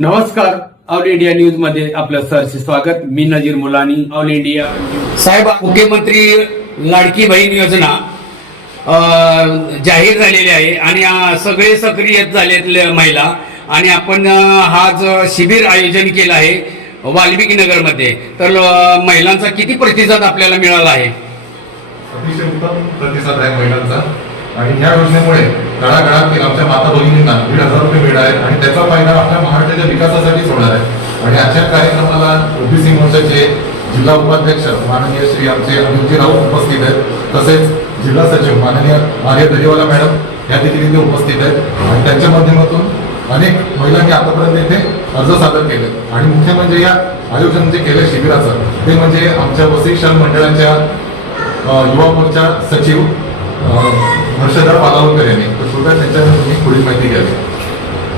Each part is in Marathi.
नमस्कार. ऑल इंडिया न्यूजमध्ये आपलं सरचे स्वागत. मी नजीर मुलानी. ऑल इंडिया साहेब मुख्यमंत्री लाडकी बहीण योजना जाहीर झालेली आहे आणि सगळे सक्रिय झालेले महिला आणि आपण हा जो शिबिर आयोजन केलं आहे वाल्मिकी नगरमध्ये तर महिलांचा किती प्रतिसाद आपल्याला मिळाला आहे? अतिशय उत्तम प्रतिसाद आहे महिलांचा. आणि ह्या योजनेमुळे तळागाळातील आमच्या माता भगिनींना दीड हजार रुपये मिळणार आहेत आणि त्याचा फायदा आपल्या महाराष्ट्राच्या विकासासाठीच होणार आहे. आणि आजच्या कार्यक्रमाला ओबीसी मोर्चाचे जिल्हा उपाध्यक्ष माननीय श्री आमचे अनुजी राऊत उपस्थित आहेत. तसेच जिल्हा सचिव माननीय आर्य दरीवाला मॅडम या देखील इथे उपस्थित आहेत. आणि त्यांच्या माध्यमातून अनेक महिलांनी आतापर्यंत इथे अर्ज सादर केले. आणि मुख्य म्हणजे या आयोजन जे केलं शिबिराचं ते म्हणजे आमच्या वसई शहर मंडळाच्या युवा मोर्चा सचिव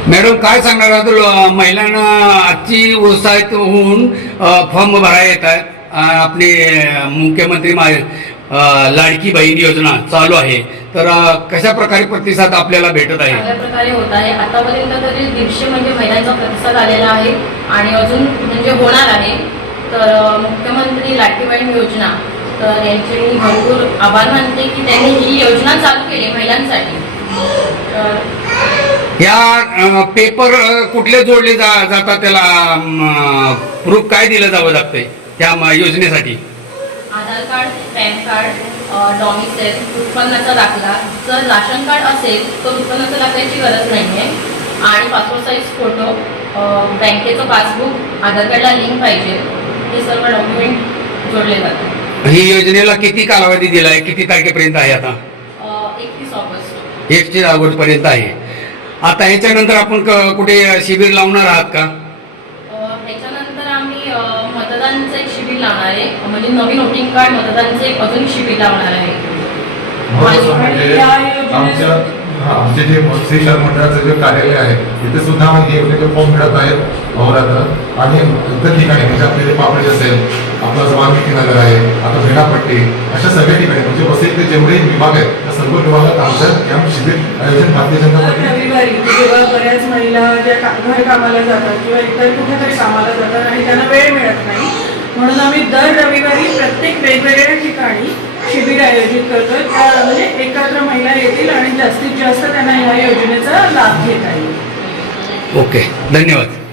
मॅडम काय सांगणार आहात? महिलांना आजची उत्साहित होऊन फॉर्म भराय येत आहेत. आपले मुख्यमंत्री मा- लाडकी बहीण योजना चालू आहे. तर कशा प्रकारे प्रतिसाद आपल्याला भेटत आहे? चांगल्या प्रकारे होत आहे. आतापर्यंत तरी दीडशे म्हणजे महिलांचा प्रतिसाद आलेला आहे आणि अजून म्हणजे होणार आहे. तर मुख्यमंत्री लाडकी बहीण योजना तर यांचे मी भरपूर आभार मानते की त्यांनी ही योजना चालू केली महिलांसाठी. तर या पेपर कुठले जोडले जा जातात त्याला प्रूफ काय दिलं जावं लागतंय त्या योजनेसाठी? Aadhaar card PAN card domicile उत्पन्नाचा दाखला. जर राशन कार्ड असेल तर उत्पन्नाच्या दाखल्याची गरज नाही आहे आणि पासपोर्ट साईज फोटो बँकेचं पासबुक आधार कार्डला लिंक पाहिजे. हे सर्व डॉक्युमेंट जोडले जातात. ही योजनेला किती कालावधी दिलाय? किती तारखेपर्यंत आहे आता? एकतीस ऑगस्ट. एकशे ऑगस्ट पर्यंत आहे. आता ह्याच्यानंतर आपण क- कुठे शिबिर लावणार आहात का? अ, ह्याच्यानंतर आम्ही अ, मतदानचं एक शिबिर लावणार आहे. म्हणजे नवीन वोटिंग कार्ड मतदानचं एक अजून शिबिर लावणार आहे. महत्त्वाचं म्हणजे आमच्या हा, आमचे जे शहर मंडळाचं जे कार्यालय आहे तिथे सुद्धा हे योजनेचे फॉर्म मिळत आहेत अहोरात्र आणि इतर ठिकाणी म्हणजे आपले जे पापडी असेल आपला जो वाल्मिकी नगर आहे आता भेडापट्टी अशा सगळ्या ठिकाणी म्हणजे वसईतले जेवढे विभाग आहेत त्या सर्व विभागात आमचं या शिबिर आयोजन भारतीय जनता दर तरी जेव्हा बऱ्याच महिला ज्या का- घर कामाला जातात किंवा इतर कुठेतरी कामाला जातात आणि त्यांना वेळ मिळत नाही. म्हणून आम्ही दर रविवारी प्रत्येक वेगवेगळ्या ठिकाणी शिबिर आयोजित करतो त्या म्हणजे एकत्र महिला येतील आणि जास्तीत जास्त त्यांना या योजनेचा लाभ घेता येईल. ओके धन्यवाद.